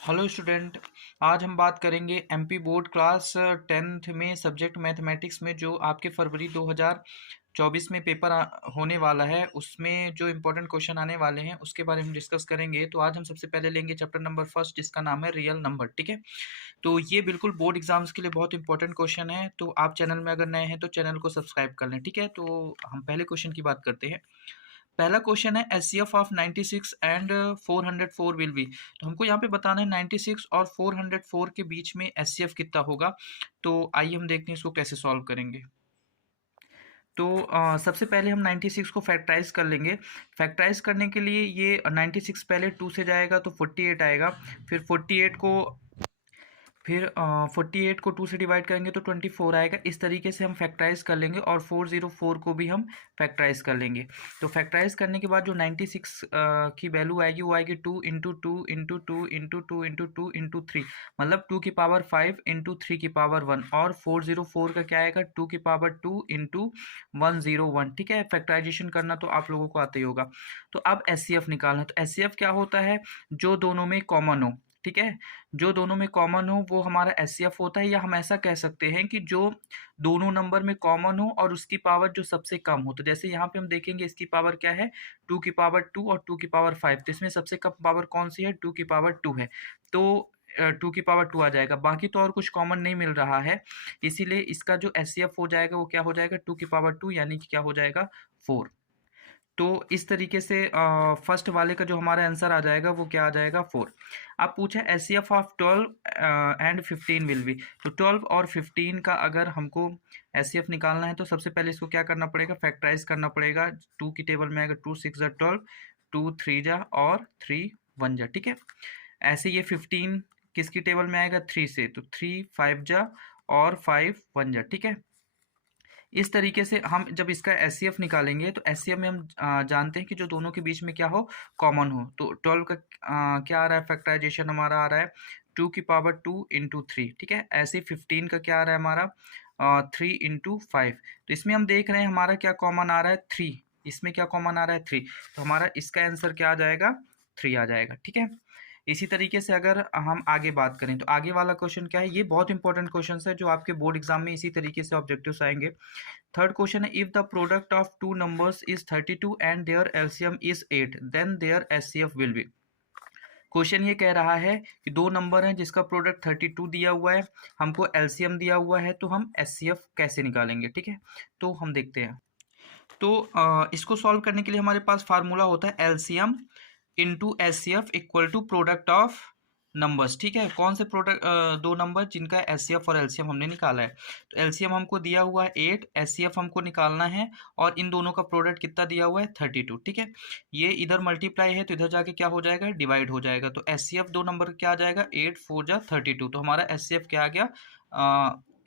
Hello student. आज हम बात करेंगे एमपी बोर्ड क्लास 10th में सब्जेक्ट मैथमेटिक्स में जो आपके फरवरी 2024 में पेपर होने वाला है, उसमें जो इम्पोर्टेंट क्वेश्चन आने वाले हैं उसके बारे में डिस्कस करेंगे। तो आज हम सबसे पहले लेंगे चैप्टर नंबर फर्स्ट, जिसका नाम है रियल नंबर। ठीक है, तो ये बिल्कुल बोर्ड एग्जाम्स के लिए बहुत इंपॉर्टेंट क्वेश्चन है। तो आप चैनल में अगर नए हैं तो चैनल को सब्सक्राइब कर लें। ठीक है, तो हम पहले क्वेश्चन की बात करते हैं। पहला क्वेश्चन है HCF of 96 and 404 will be. तो हमको यहाँ पे बताना है 96 और 404 के बीच में एचसीएफ कितना होगा। तो आइए हम देखते हैं इसको कैसे सॉल्व करेंगे। तो सबसे पहले हम 96 को फैक्टराइज कर लेंगे। फैक्टराइज करने के लिए ये 96 पहले 2 से जाएगा तो 48 आएगा। फिर 48 को 2 से डिवाइड करेंगे तो 24 आएगा। इस तरीके से हम फैक्टराइज कर लेंगे और 404 को भी हम फैक्टराइज कर लेंगे। तो फैक्टराइज करने के बाद जो 96 की वैल्यू आएगी वो आएगी 2 into two into two into two into two into three, मतलब 2 की पावर 5 इंटू 3 की पावर 1। और 404 का क्या आएगा 2 की पावर 2 इंटू 101। ठीक है, फैक्टराइजेशन करना तो आप लोगों को आता ही होगा। तो अब एचसीएफ निकालना। तो एचसीएफ क्या होता है, जो दोनों में कॉमन हो। ठीक है, जो दोनों में कॉमन हो वो हमारा एचसीएफ होता है। या हम ऐसा कह सकते हैं कि जो दोनों नंबर में कॉमन हो और उसकी पावर जो सबसे कम हो। तो जैसे यहाँ पे हम देखेंगे इसकी पावर क्या है 2 की पावर 2 और 2 की पावर 5। तो इसमें सबसे कम पावर कौन सी है 2 की पावर 2 है। तो 2 की पावर 2 आ जाएगा। बाकी तो और कुछ कॉमन नहीं मिल रहा है, इसीलिए इसका जो एचसीएफ हो जाएगा वो क्या हो जाएगा 2 की पावर 2, यानी कि क्या हो जाएगा 4। तो इस तरीके से फर्स्ट वाले का जो हमारा आंसर आ जाएगा वो क्या आ जाएगा 4। अब पूछा H C F of 12 and 15 will be. तो 12 और 15 का अगर हमको एच सी एफ निकालना है तो सबसे पहले इसको क्या करना पड़ेगा, फैक्टराइज करना पड़ेगा। 2 की टेबल में आएगा 2 6 जा 12, 2 3 जा और 3 1 जा। ठीक है, ऐसे ये 15 किसकी टेबल में आएगा 3 से, तो 3 5 जा और 5 1 जा। ठीक है, इस तरीके से हम जब इसका एचसीएफ निकालेंगे तो एचसीएफ में हम जानते हैं कि जो दोनों के बीच में क्या हो कॉमन हो। तो 12 का क्या आ रहा है फैक्टराइजेशन हमारा आ रहा है 2 की पावर 2 इंटू थ्री। ठीक है, ऐसे ही 15 का क्या आ रहा है हमारा 3 इंटू 5। तो इसमें हम देख रहे हैं हमारा क्या कॉमन आ रहा है 3। इसमें क्या कॉमन आ रहा है 3, तो हमारा इसका आंसर क्या आ जाएगा 3 आ जाएगा। ठीक है, इसी तरीके से अगर हम आगे बात करें तो आगे वाला क्वेश्चन क्या है, ये बहुत इंपॉर्टेंट क्वेश्चन है जो आपके बोर्ड एग्जाम में इसी तरीके से ऑब्जेक्टिव्स आएंगे। थर्ड क्वेश्चन है if the product of two numbers is 32 and their LCM is 8 then their HCF will be. Question ये कह रहा है कि दो नंबर हैं जिसका प्रोडक्ट 32 दिया हुआ है, हमको एलसीएम दिया हुआ है, तो हम एचसीएफ कैसे निकालेंगे। ठीक है, तो हम देखते हैं। तो इसको सॉल्व करने के लिए हमारे पास फार्मूला होता है LCM into HCF equal to product of numbers. ठीक है, कौन से प्रोडक्ट दो नंबर जिनका एचसीएफ और एलसीएम हमने निकाला है। तो एलसीएम हमको दिया हुआ है 8, एचसीएफ हमको निकालना है और इन दोनों का प्रोडक्ट कितना दिया हुआ है 32। ठीक है, ये इधर मल्टीप्लाई है तो इधर जाके क्या हो जाएगा डिवाइड हो जाएगा। तो एचसीएफ दो नंबर क्या आ जाएगा 8 4 जा 32। तो हमारा एचसीएफ क्या आ गया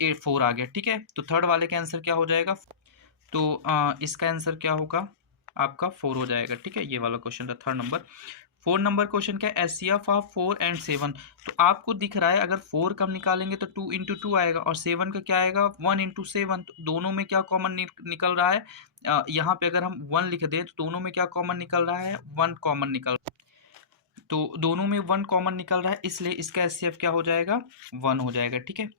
8 4 आ गया। ठीक है, तो थर्ड वाले का आंसर क्या हो जाएगा, तो इसका आंसर क्या होगा आपका 4 हो जाएगा। ठीक है, ये वाला क्वेश्चन था थर्ड नंबर। 4 नंबर क्वेश्चन क्या है एचसीएफ ऑफ 4 एंड 7। तो आपको दिख रहा है अगर 4 का हम निकालेंगे तो 2 इंटू टू आएगा और 7 का क्या आएगा 1 इंटू 7। तो दोनों में क्या कॉमन निकल रहा है, यहाँ पे अगर हम 1 लिख दें तो दोनों में क्या कॉमन निकल रहा है 1 कॉमन निकल। तो दोनों में 1 कॉमन निकल रहा है, इसलिए इसका एचसीएफ क्या हो जाएगा 1 हो जाएगा। ठीक है,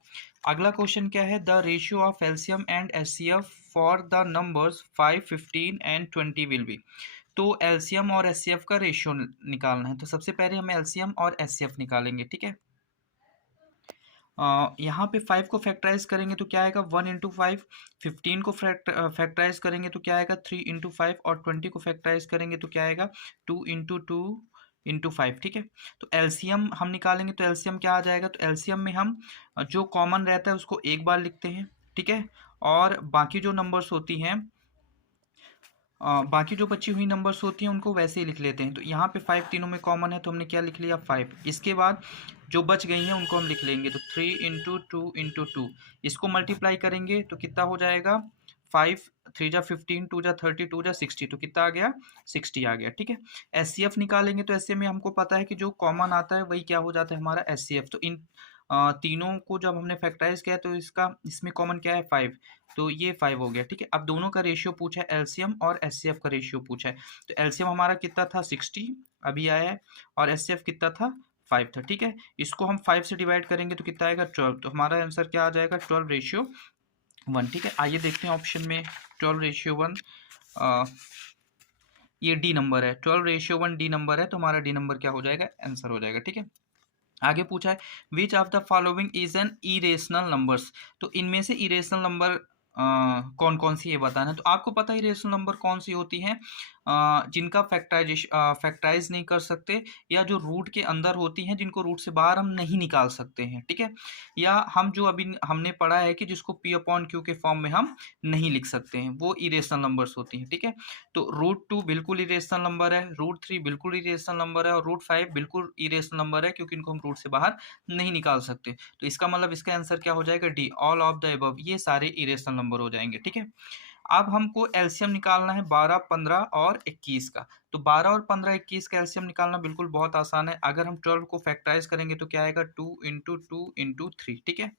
अगला क्वेश्चन क्या है the ratio of LCM and HCF for the numbers 5 15 and 20 will be. तो एलसीएम और एचसीएफ का रेशियो निकालना है। तो सबसे पहले हम एलसीएम और एचसीएफ निकालेंगे। ठीक है, यहाँ पे 5 को फैक्टराइज करेंगे तो क्या आएगा 1 इंटू 5। 15 को फैक्टराइज करेंगे तो क्या आएगा 3 इंटू 5 और 20 को फैक्टराइज करेंगे तो क्या आएगा 2 इंटू टू इंटू 5। ठीक है, तो एलसीएम हम निकालेंगे तो एलसीएम क्या आ जाएगा, तो एलसीएम में हम जो कॉमन रहता है उसको एक बार लिखते हैं। ठीक है, और बाकी जो नंबर्स होती हैं बाकी जो बची हुई नंबर्स होती हैं उनको वैसे ही लिख लेते हैं। तो यहाँ पे 5 तीनों में कॉमन है तो हमने क्या लिख लिया 5। इसके बाद जो बच गई हैं उनको हम लिख लेंगे। तो 3 इंटू टू इंटू टू, इसको मल्टीप्लाई करेंगे तो कितना हो जाएगा 5 3 जा 15 2 जा 30 2 जा 60। तो कितना आ गया 60 आ गया। ठीक है, एचसीएफ निकालेंगे तो ऐसे में हमको पता है कि जो कॉमन आता है वही क्या हो जाता है हमारा एचसीएफ। तो इन तीनों को जब हमने फैक्टराइज किया तो इसमें कॉमन क्या है 5, तो ये 5 हो गया। ठीक है, अब दोनों का रेशियो पूछा है एलसीएम और एचसीएफ का रेशियो पूछा है। तो एलसीएम हमारा कितना था 60 अभी आया है और एचसीएफ कितना था 5 था, ठीक है। इसको हम 5 से डिवाइड करेंगे तो कितना आएगा 12, तो हमारा आंसर क्या आ जाएगा 12:1, ठीक है। आइए देखते हैं ऑप्शन में 12:1, ये डी नंबर है, 12:1 डी नंबर है, तो हमारा डी नंबर क्या हो जाएगा, आंसर हो जाएगा, ठीक है। आगे पूछा है which of the following is an irrational numbers, तो इनमें से इरेशनल नंबर कौन कौन सी ये बताना है। तो आपको पता है इरेशनल नंबर कौन सी होती हैं, जिनका फैक्टराइज नहीं कर सकते, या जो रूट के अंदर होती हैं, जिनको रूट से बाहर हम नहीं निकाल सकते हैं, ठीक है। या हम जो अभी हमने पढ़ा है कि जिसको पी अपॉन क्यू के फॉर्म में हम नहीं लिख सकते हैं, वो इरेशनल नंबर्स होती हैं, ठीक है। तो रूट 2 बिल्कुल इरेशनल नंबर है, रूट 3 बिल्कुल इरेशनल नंबर है, और रूट 5 बिल्कुल इरेशनल नंबर है, क्योंकि इनको हम रूट से बाहर नहीं निकाल सकते। तो इसका मतलब इसका आंसर क्या हो जाएगा, D, all of the above, ये सारे इरेशनल नंबर हो जाएंगे, ठीक है। अब हमको एलसीएम निकालना है 12, 15 और 21 का। तो 12 और 15, 21 का एलसीएम निकालना बिल्कुल बहुत आसान है। अगर हम 12 को फैक्टराइज करेंगे तो क्या आएगा 2 × 2 × 3, ठीक है।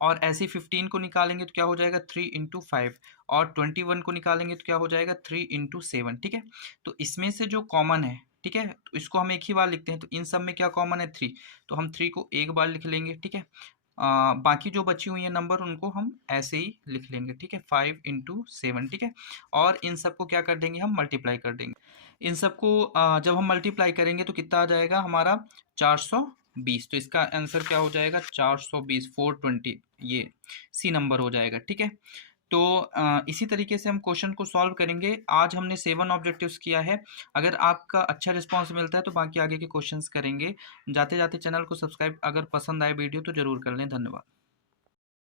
और ऐसे 15 को निकालेंगे तो क्या हो जाएगा 3 × 5, और 21 को निकालेंगे तो क्या हो जाएगा 3 × 7, ठीक है। तो इसमें से जो कॉमन है, ठीक है, तो इसको हम एक ही बार लिखते हैं, तो इन सब में क्या कॉमन है 3, तो हम 3 को एक बार लिख लेंगे, ठीक है। बाकी जो बची हुई है नंबर उनको हम ऐसे ही लिख लेंगे, ठीक है, 5 × 7, ठीक है। और इन सबको क्या कर देंगे, हम मल्टीप्लाई कर देंगे। इन सबको जब हम मल्टीप्लाई करेंगे तो कितना आ जाएगा हमारा 420, तो इसका आंसर क्या हो जाएगा 420, 420, ये सी नंबर हो जाएगा, ठीक है। तो इसी तरीके से हम क्वेश्चन को सॉल्व करेंगे। आज हमने 7 ऑब्जेक्टिव्स किया है। अगर आपका अच्छा रिस्पांस मिलता है तो बाकी आगे के क्वेश्चंस करेंगे। जाते जाते चैनल को सब्सक्राइब, अगर पसंद आए वीडियो तो जरूर कर लें। धन्यवाद।